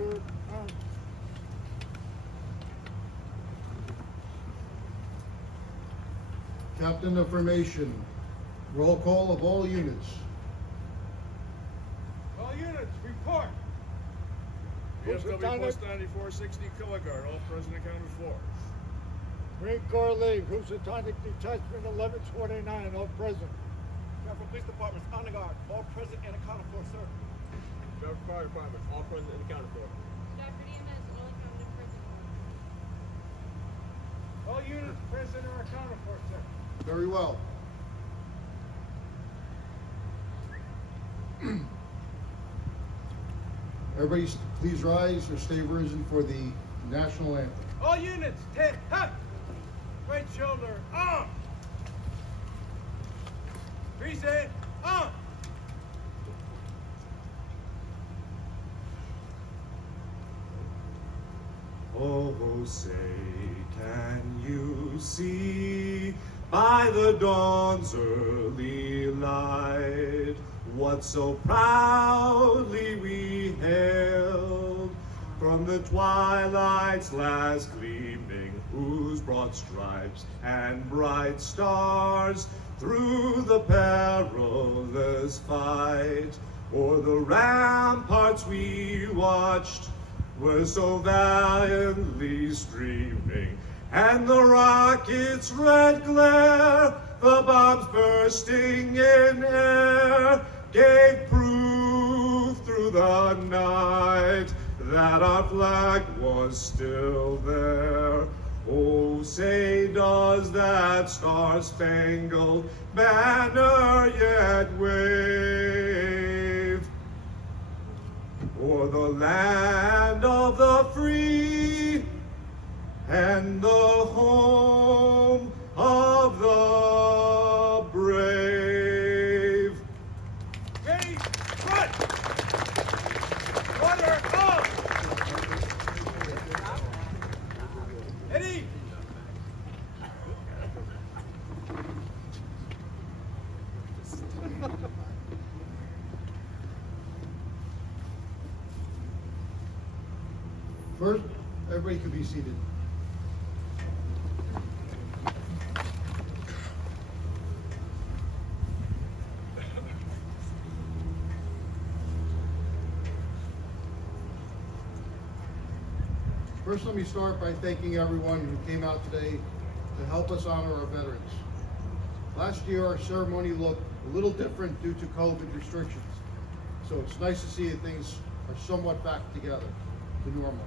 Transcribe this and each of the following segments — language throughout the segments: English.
Order. Captain of Formation. Roll call of all units. All units, report. VFW plus 9460 Killigard, all present accounted for. Marine Corps League, Housatonic Detachment 1129, all present. Stratford Police Department, honor guard, all present and accounted for, sir. Stratford Fire Department, all present and accounted for. Stratford EMS, all accounted present for. All units present or accounted for, sir. Very well. Everybody please rise or stay risen for the national anthem. All units, head up. Right shoulder, up. Reset, up. Oh, say, can you see by the dawn's early light what so proudly we hailed from the twilight's last gleaming, whose broad stripes and bright stars through the perilous fight o'er the ramparts we watched were so valiantly streaming, and the rocket's red glare, the bombs bursting in air, gave proof through the night that our flag was still there. Oh, say does that star-spangled banner yet wave o'er the land of the free and the home of the brave? Ready, run. Order, up. Eddie. First, everybody can be seated. First, let me start by thanking everyone who came out today to help us honor our veterans. Last year, our ceremony looked a little different due to COVID restrictions, so it's nice to see that things are somewhat back together to normal.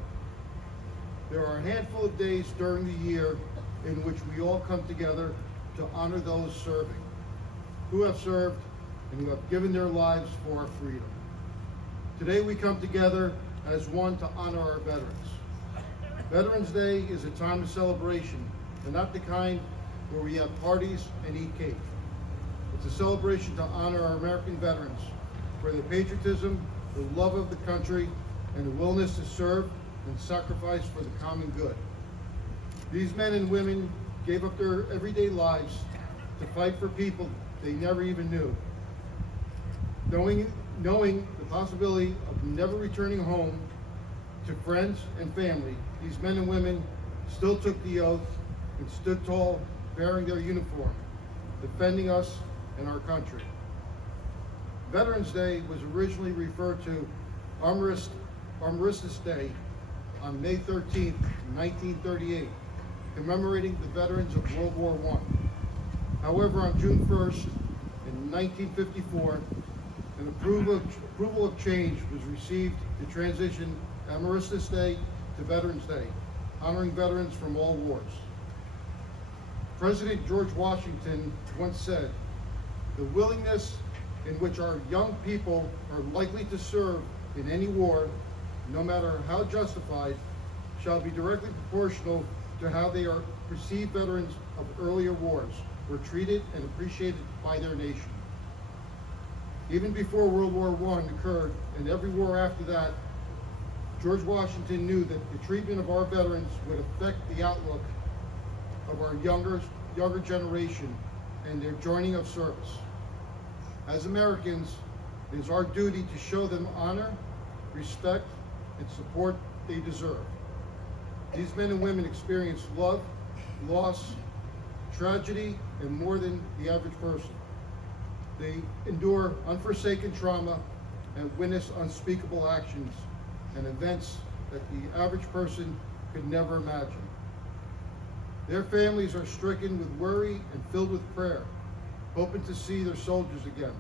There are a handful of days during the year in which we all come together to honor those serving, who have served and who have given their lives for our freedom. Today we come together as one to honor our veterans. Veterans Day is a time of celebration, and not the kind where we have parties and eat cake. It's a celebration to honor our American veterans for their patriotism, the love of the country, and the willingness to serve and sacrifice for the common good. These men and women gave up their everyday lives to fight for people they never even knew. Knowing the possibility of never returning home to friends and family, these men and women still took the oath and stood tall, bearing their uniform, defending us and our country. Veterans Day was originally referred to Armistice Day on May 13th, 1938, commemorating the veterans of World War I. However, on June 1st, in 1954, an approval of change was received to transition Armistice Day to Veterans Day, honoring veterans from all wars. President George Washington once said, "The willingness in which our young people are likely to serve in any war, no matter how justified, shall be directly proportional to how they are perceived veterans of earlier wars, were treated and appreciated by their nation." Even before World War I occurred, and every war after that, George Washington knew that the treatment of our veterans would affect the outlook of our younger generation and their joining of service. As Americans, it is our duty to show them honor, respect, and support they deserve. These men and women experience love, loss, tragedy, and more than the average person. They endure unforsaken trauma and witness unspeakable actions and events that the average person could never imagine. Their families are stricken with worry and filled with prayer, hoping to see their soldiers again.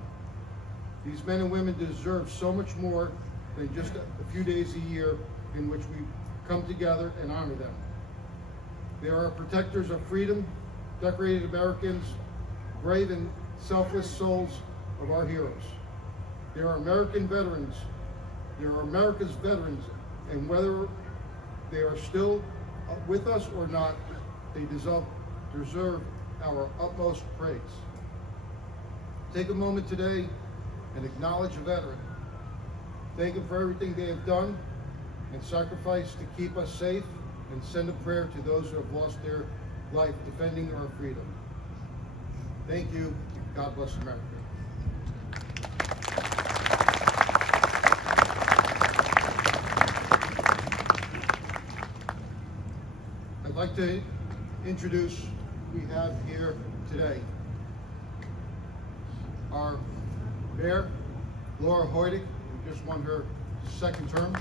These men and women deserve so much more than just a few days a year in which we come together and honor them. They are protectors of freedom, decorated Americans, brave and selfless souls of our heroes. They are American veterans. They are America's veterans, and whether they are still with us or not, they deserve our utmost praise. Take a moment today and acknowledge a veteran. Thank them for everything they have done and sacrificed to keep us safe, and send a prayer to those who have lost their life defending our freedom. Thank you. God bless America. I'd like to introduce we have here today our Mayor, Laura Hoydick, who just won her second term.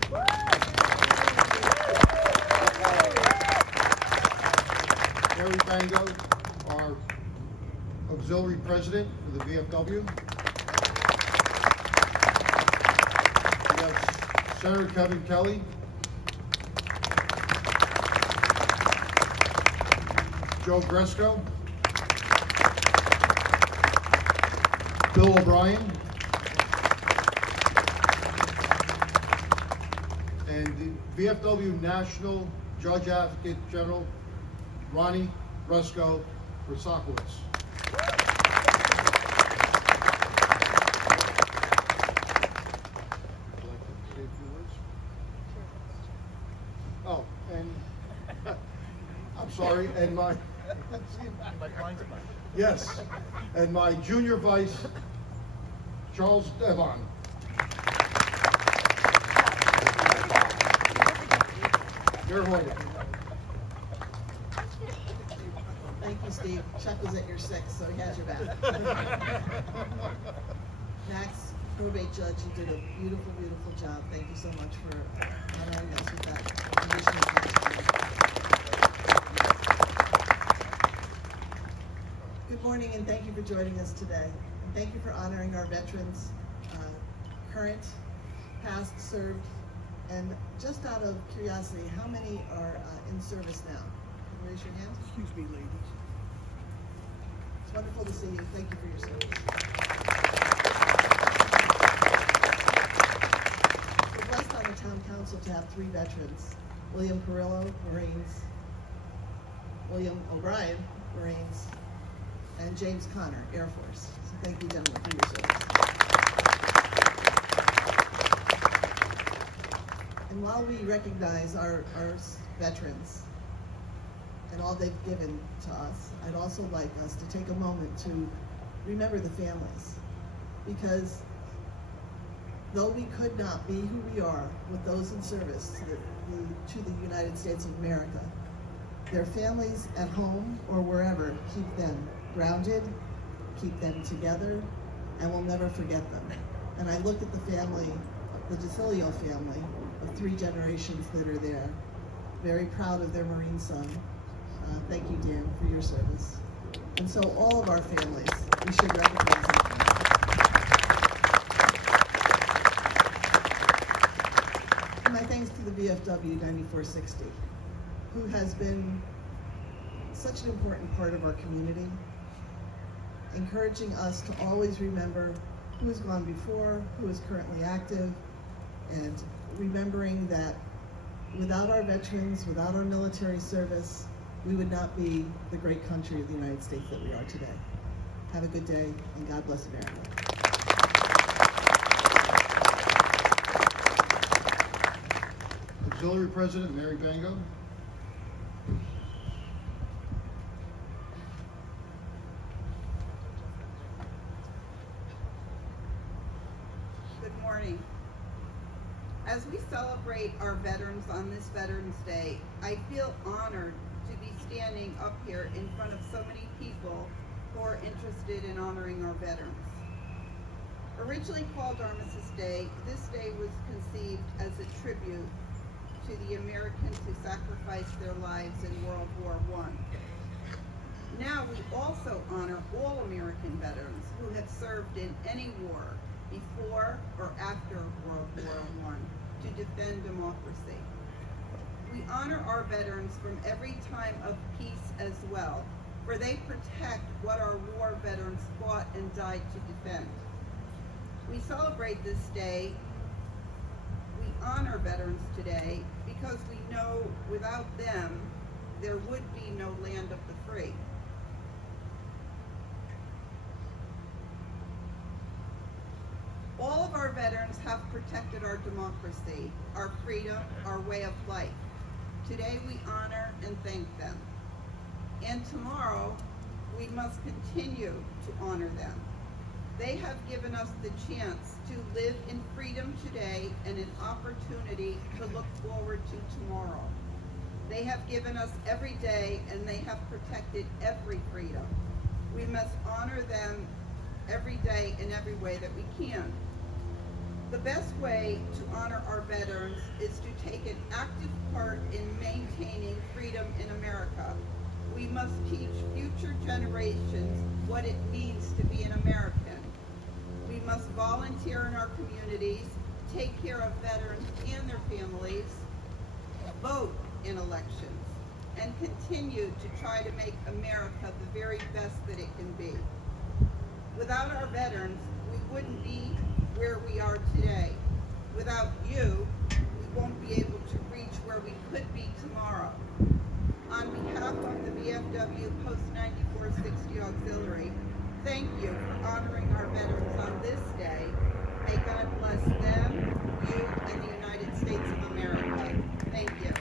Mary Bango, our Auxiliary President for the VFW. We have Senator Kevin Kelly. Joe Gresco. Bill O'Brien. And the VFW National Judge Advocate General, Ronnie Rusko Rasakowitz. Oh, and I'm sorry, and my yes, and my junior vice, Charles DEVAN. Mayor Hoydick. Thank you, Steve. Chuck was at your six, so he has your back. Max, probate judge, you did a beautiful, beautiful job. Thank you so much for honoring us with that condition of Good morning, and thank you for joining us today. And thank you for honoring our veterans, current, past, served, and just out of curiosity, how many are in service now? Can you raise your hand? Excuse me, ladies. It's wonderful to see you. Thank you for your service. We're blessed on the town council to have three veterans: William Perillo, Marines; William O'Brien, Marines; and James Connor, Air Force. So thank you, gentlemen, for your service. And while we recognize our veterans and all they've given to us, I'd also like us to take a moment to remember the families. Because though we could not be who we are with those in service to the United States of America, their families at home or wherever keep them grounded, keep them together, and we'll never forget them. And I look at the family, the DeFilio family, of three generations that are there, very proud of their Marine son. Thank you, Dan, for your service. And so all of our families, we should recognize them. And my thanks to the VFW 9460, who has been such an important part of our community, encouraging us to always remember who has gone before, who is currently active, and remembering that without our veterans, without our military service, we would not be the great country of the United States that we are today. Have a good day, and God bless America. Auxiliary President Mary Bango. Good morning. As we celebrate our veterans on this Veterans Day, I feel honored to be standing up here in front of so many people who are interested in honoring our veterans. Originally called Armistice Day, this day was conceived as a tribute to the Americans who sacrificed their lives in World War I. Now we also honor all American veterans who have served in any war before or after World War I to defend democracy. We honor our veterans from every time of peace as well, for they protect what our war veterans fought and died to defend. We celebrate this day, we honor veterans today, because we know without them, there would be no land of the free. All of our veterans have protected our democracy, our freedom, our way of life. Today we honor and thank them. And tomorrow, we must continue to honor them. They have given us the chance to live in freedom today and an opportunity to look forward to tomorrow. They have given us every day and they have protected every freedom. We must honor them every day in every way that we can. The best way to honor our veterans is to take an active part in maintaining freedom in America. We must teach future generations what it means to be an American. We must volunteer in our communities, take care of veterans and their families, vote in elections, and continue to try to make America the very best that it can be. Without our veterans, we wouldn't be where we are today. Without you, we won't be able to reach where we could be tomorrow. On behalf of the VFW Post 9460 Auxiliary, thank you for honoring our veterans on this day. May God bless them, you, and the United States of America. Thank you.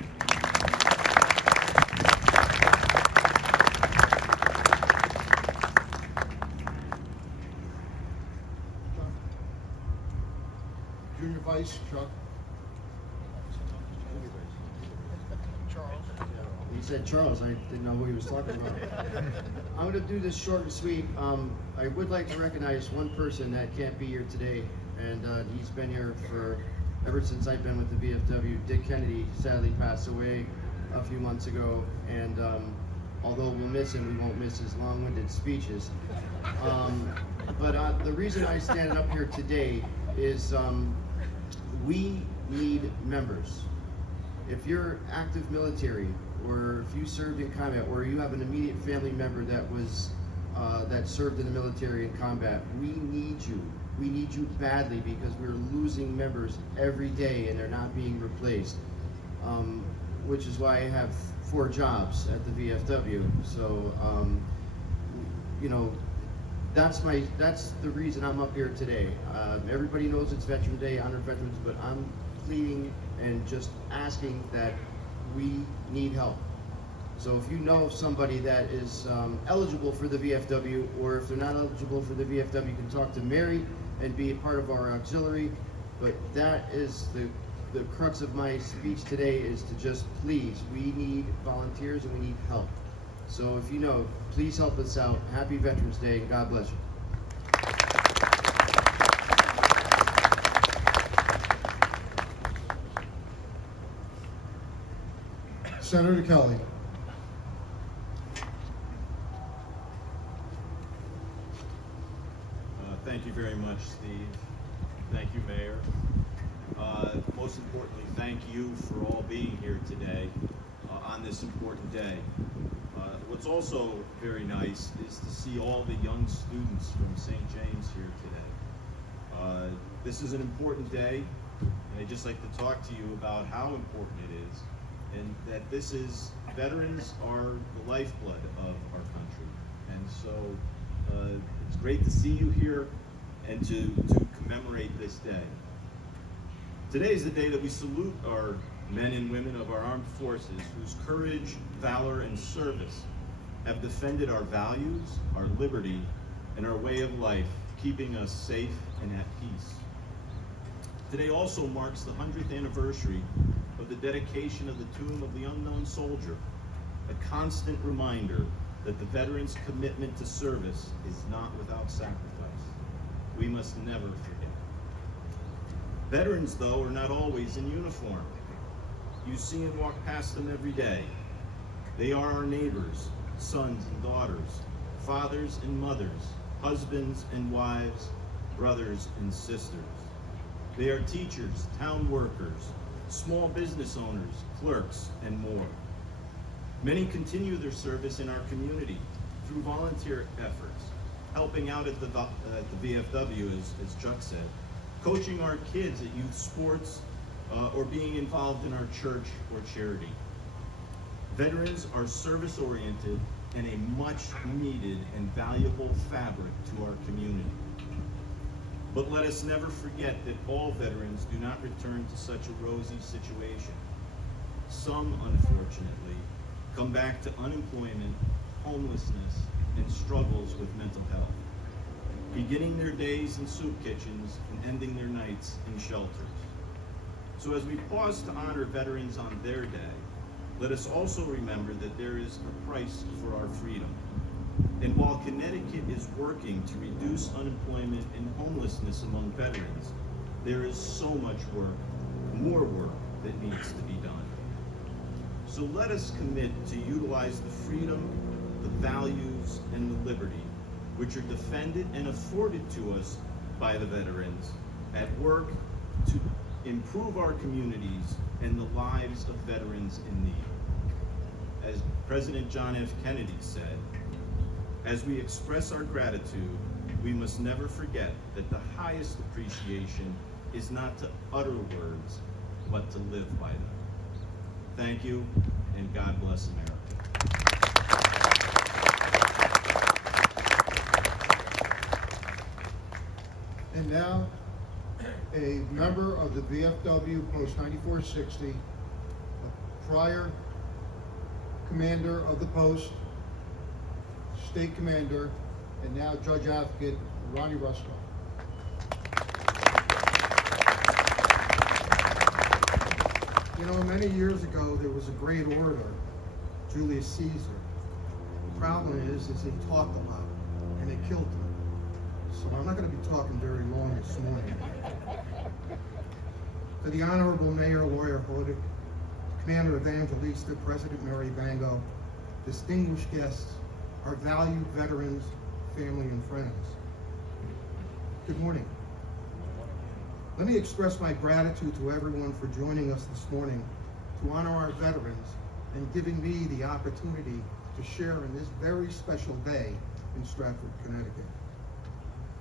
Junior Vice, Chuck. He said Charles, I didn't know who he was talking about. I'm gonna do this short and sweet. I would like to recognize one person that can't be here today, and he's been here for ever since I've been with the VFW. Dick Kennedy sadly passed away a few months ago, and although we'll miss him, we won't miss his long-winded speeches. But the reason I stand up here today is we need members. If you're active military, or if you served in combat, or you have an immediate family member that was that served in the military in combat, we need you. We need you badly, because we're losing members every day and they're not being replaced. Which is why I have 4 jobs at the VFW. So, you know, that's the reason I'm up here today. Everybody knows it's Veterans Day, honor veterans, but I'm pleading and just asking that we need help. So if you know of somebody that is eligible for the VFW, or if they're not eligible for the VFW, you can talk to Mary and be a part of our auxiliary. But that is the crux of my speech today, is to just please, we need volunteers and we need help. So if you know, please help us out. Happy Veterans Day, and God bless you. Senator Kelly. Thank you very much, Steve. Thank you, Mayor. Most importantly, thank you for all being here today on this important day. What's also very nice is to see all the young students from St. James here today. This is an important day, and I'd just like to talk to you about how important it is, and that veterans are the lifeblood of our country. And so it's great to see you here and to commemorate this day. Today is the day that we salute our men and women of our armed forces whose courage, valor, and service have defended our values, our liberty, and our way of life, keeping us safe and at peace. Today also marks the 100th anniversary of the dedication of the Tomb of the Unknown Soldier, a constant reminder that the veterans' commitment to service is not without sacrifice. We must never forget. Veterans, though, are not always in uniform. You see and walk past them every day. They are our neighbors, sons and daughters, fathers and mothers, husbands and wives, brothers and sisters. They are teachers, town workers, small business owners, clerks, and more. Many continue their service in our community through volunteer efforts, helping out at the VFW, as Chuck said, coaching our kids at youth sports, or being involved in our church or charity. Veterans are service-oriented and a much-needed and valuable fabric to our community. But let us never forget that all veterans do not return to such a rosy situation. Some, unfortunately, come back to unemployment, homelessness, and struggles with mental health, beginning their days in soup kitchens and ending their nights in shelters. So as we pause to honor veterans on their day, let us also remember that there is a price for our freedom. And while Connecticut is working to reduce unemployment and homelessness among veterans, there is so much work, more work, that needs to be done. So let us commit to utilize the freedom, the values, and the liberty which are defended and afforded to us by the veterans at work to improve our communities and the lives of veterans in need. As President John F. Kennedy said, as we express our gratitude, we must never forget that the highest appreciation is not to utter words, but to live by them. Thank you, and God bless America. And now, a member of the VFW Post 9460, a prior commander of the post, state commander, and now judge advocate, Ronnie Rusko. You know, many years ago, there was a great orator, Julius Caesar. The problem is he talked a lot, and it killed him. So I'm not going to be talking very long this morning. To the Honorable Mayor Lawyer Hodig, Commander Evangelista, President Mary Bango, distinguished guests, our valued veterans, family, and friends. Good morning. Let me express my gratitude to everyone for joining us this morning to honor our veterans and giving me the opportunity to share in this very special day in Stratford, Connecticut.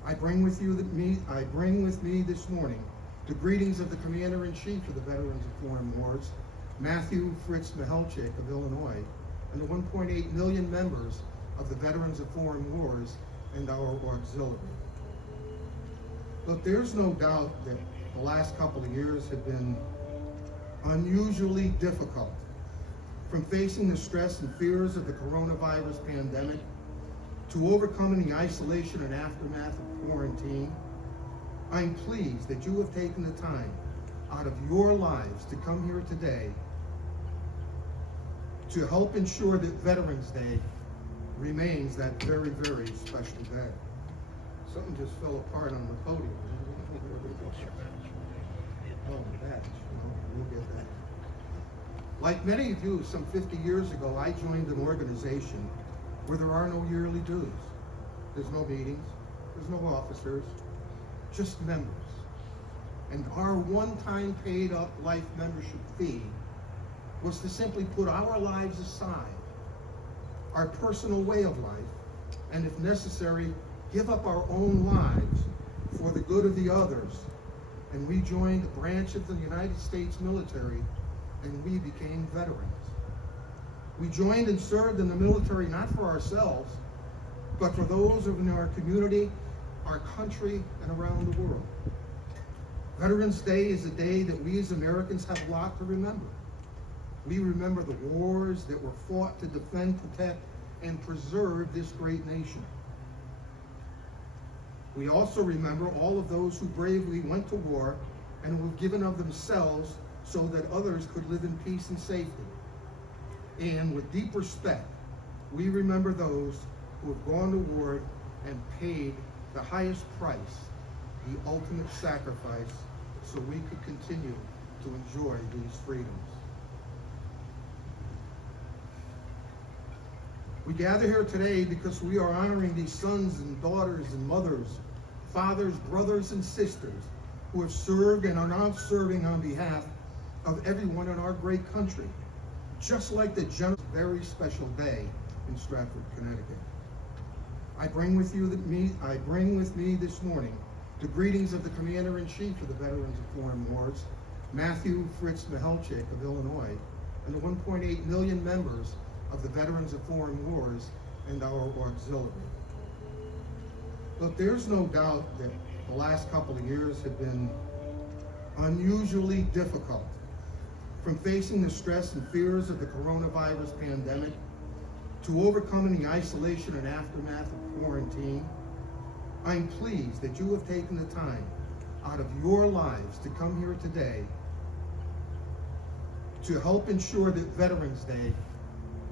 I bring with me this morning the greetings of the Commander-in-Chief of the Veterans of Foreign Wars, Matthew Fritz Mihelchik of Illinois, and the 1.8 million members of the Veterans of Foreign Wars and our auxiliary. Look, there's no doubt that the last couple of years have been unusually difficult. From facing the stress and fears of the coronavirus pandemic, to overcoming the isolation and aftermath of quarantine, I'm pleased that you have taken the time out of your lives to come here today to help ensure that Veterans Day remains that very, very special day. Something just fell apart on the podium. Oh, the badge, we'll get that. Like many of you, some 50 years ago, I joined an organization where there are no yearly dues. There's no meetings, there's no officers, just members. And our one-time paid-up life membership fee was to simply put our lives aside, our personal way of life, and if necessary, give up our own lives for the good of the others. And we joined a branch of the United States military, and we became veterans. We joined and served in the military not for ourselves, but for those in our community, our country, and around the world. Veterans Day is a day that we as Americans have a lot to remember. We remember the wars that were fought to defend, protect, and preserve this great nation. We also remember all of those who bravely went to war and who have given of themselves so that others could live in peace and safety. And with deep respect, we remember those who have gone to war and paid the highest price, the ultimate sacrifice, so we could continue to enjoy these freedoms. We gather here today because we are honoring these sons and daughters and mothers, fathers, brothers, and sisters who have served and are now serving on behalf of everyone in our great country, just like the very special day in Stratford, Connecticut. I bring with me this morning the greetings of the Commander-in-Chief of the Veterans of Foreign Wars, Matthew Fritz Mihelchik of Illinois, and the 1.8 million members of the Veterans of Foreign Wars and our auxiliary. Look, there's no doubt that the last couple of years have been unusually difficult. From facing the stress and fears of the coronavirus pandemic, to overcoming the isolation and aftermath of quarantine, I'm pleased that you have taken the time out of your lives to come here today to help ensure that Veterans Day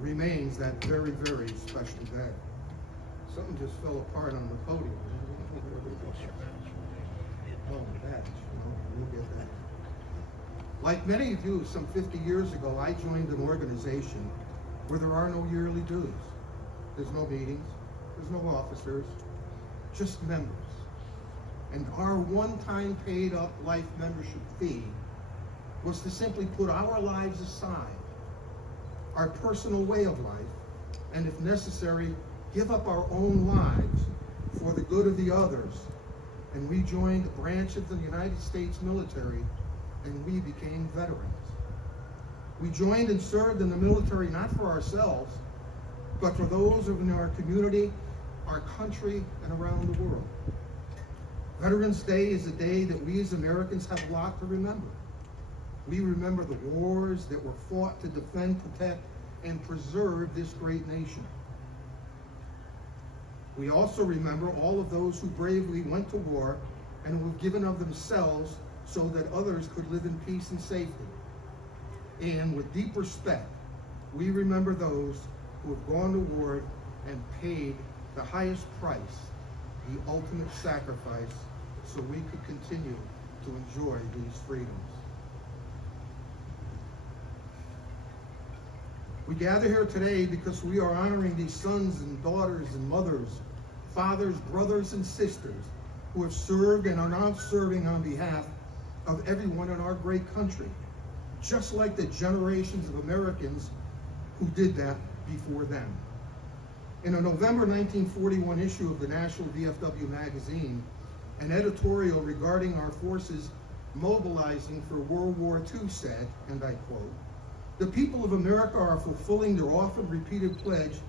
remains that very, very special day. Something just fell apart on the podium. Oh, the badge, you'll get that. Like many of you, some 50 years ago, I joined an organization where there are no yearly dues. There's no meetings, there's no officers, just members. And our one-time paid-up life membership fee was to simply put our lives aside, our personal way of life, and if necessary, give up our own lives for the good of the others. And we joined a branch of the United States military, and we became veterans. We joined and served in the military not for ourselves, but for those in our community, our country, and around the world. Veterans Day is a day that we as Americans have a lot to remember. We remember the wars that were fought to defend, protect, and preserve this great nation. We also remember all of those who bravely went to war and who have given of themselves so that others could live in peace and safety. And with deep respect, we remember those who have gone to war and paid the highest price, the ultimate sacrifice, so we could continue to enjoy these freedoms. We gather here today because we are honoring these sons and daughters and mothers, fathers, brothers, and sisters who have served and are now serving on behalf of everyone in our great country, just like the generations of Americans who did that before them. In a November 1941 issue of the National VFW magazine, an editorial regarding our forces mobilizing for World War II said, and I quote, "The people of America are fulfilling their often repeated pledge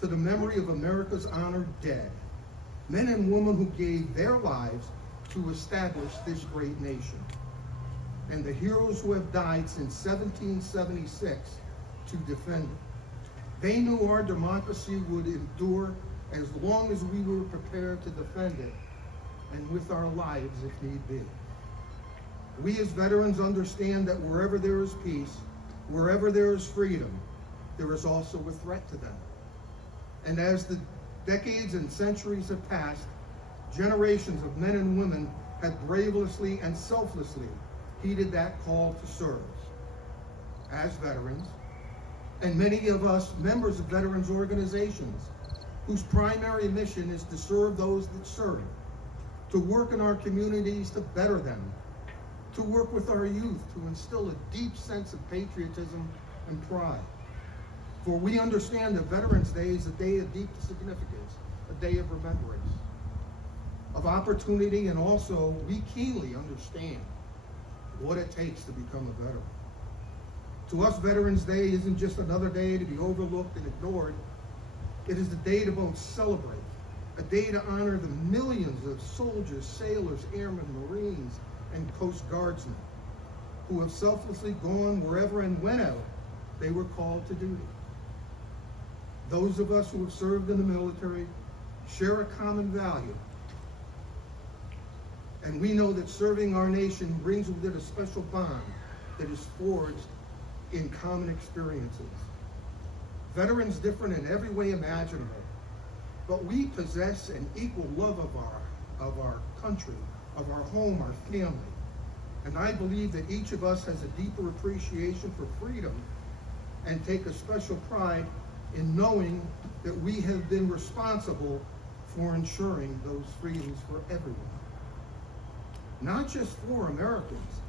to the memory of America's honored dead, men and women who gave their lives to establish this great nation, and the heroes who have died since 1776 to defend it. They knew our democracy would endure as long as we were prepared to defend it, and with our lives if need be. We as veterans understand that wherever there is peace, wherever there is freedom, there is also a threat to them. And as the decades and centuries have passed, generations of men and women have bravely and selflessly heeded that call to serve. As veterans, and many of us members of veterans organizations, whose primary mission is to serve those that serve, to work in our communities to better them, to work with our youth to instill a deep sense of patriotism and pride. For we understand that Veterans Day is a day of deep significance, a day of remembrance, of opportunity, and also we keenly understand what it takes to become a veteran. To us, Veterans Day isn't just another day to be overlooked and ignored. It is a day to both celebrate, a day to honor the millions of soldiers, sailors, airmen, Marines, and Coast Guardsmen who have selflessly gone wherever and whenever they were called to duty. Those of us who have served in the military share a common value And we know that serving our nation brings with it a special bond that is forged in common experiences. Veterans differ in every way imaginable, but we possess an equal love of our country, of our home, our family. And I believe that each of us has a deeper appreciation for freedom and take a special pride in knowing that we have been responsible for ensuring those freedoms for everyone. Not just for Americans,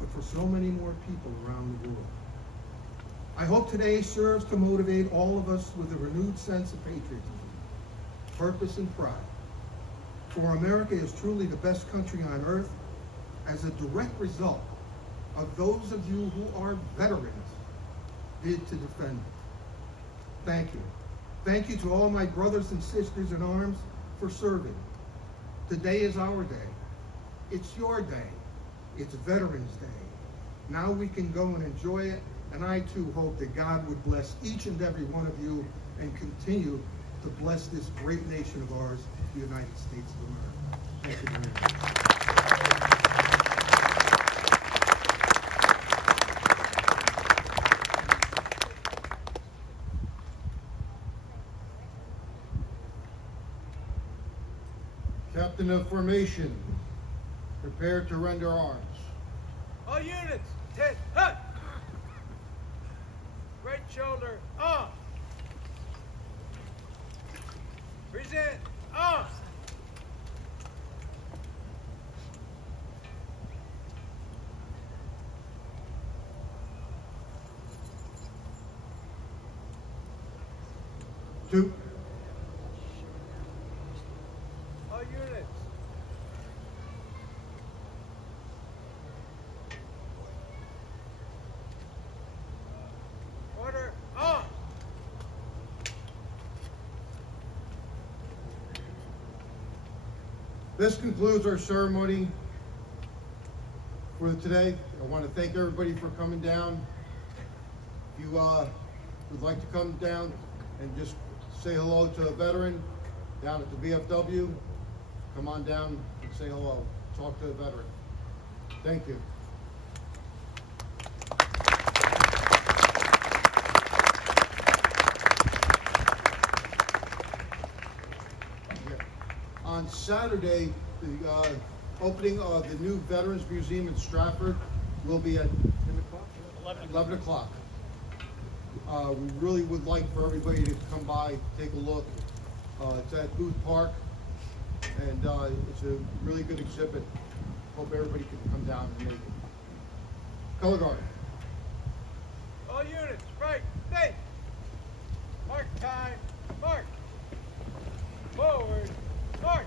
but for so many more people around the world. I hope today serves to motivate all of us with a renewed sense of patriotism, purpose, and pride. For America is truly the best country on earth as a direct result of those of you who are veterans did to defend it. Thank you. Thank you to all my brothers and sisters in arms for serving. Today is our day. It's your day. It's Veterans Day. Now we can go and enjoy it, and I too hope that God would bless each and every one of you and continue to bless this great nation of ours, the United States of America. Thank you very much. Captain of formation, prepare to render arms. All units, head, hut. Right shoulder, on. Present, on. Two. All units. Order, on. This concludes our ceremony for today. I want to thank everybody for coming down. If you would like to come down and just say hello to a veteran down at the VFW, come on down and say hello. Talk to a veteran. Thank you. On Saturday, the opening of the new Veterans Museum in Stratford will be at 11 o'clock. We really would like for everybody to come by, take a look. It's at Booth Park, and it's a really good exhibit. Hope everybody can come down and make it. Color Guard. All units, right, face. Mark time, mark. Forward, march.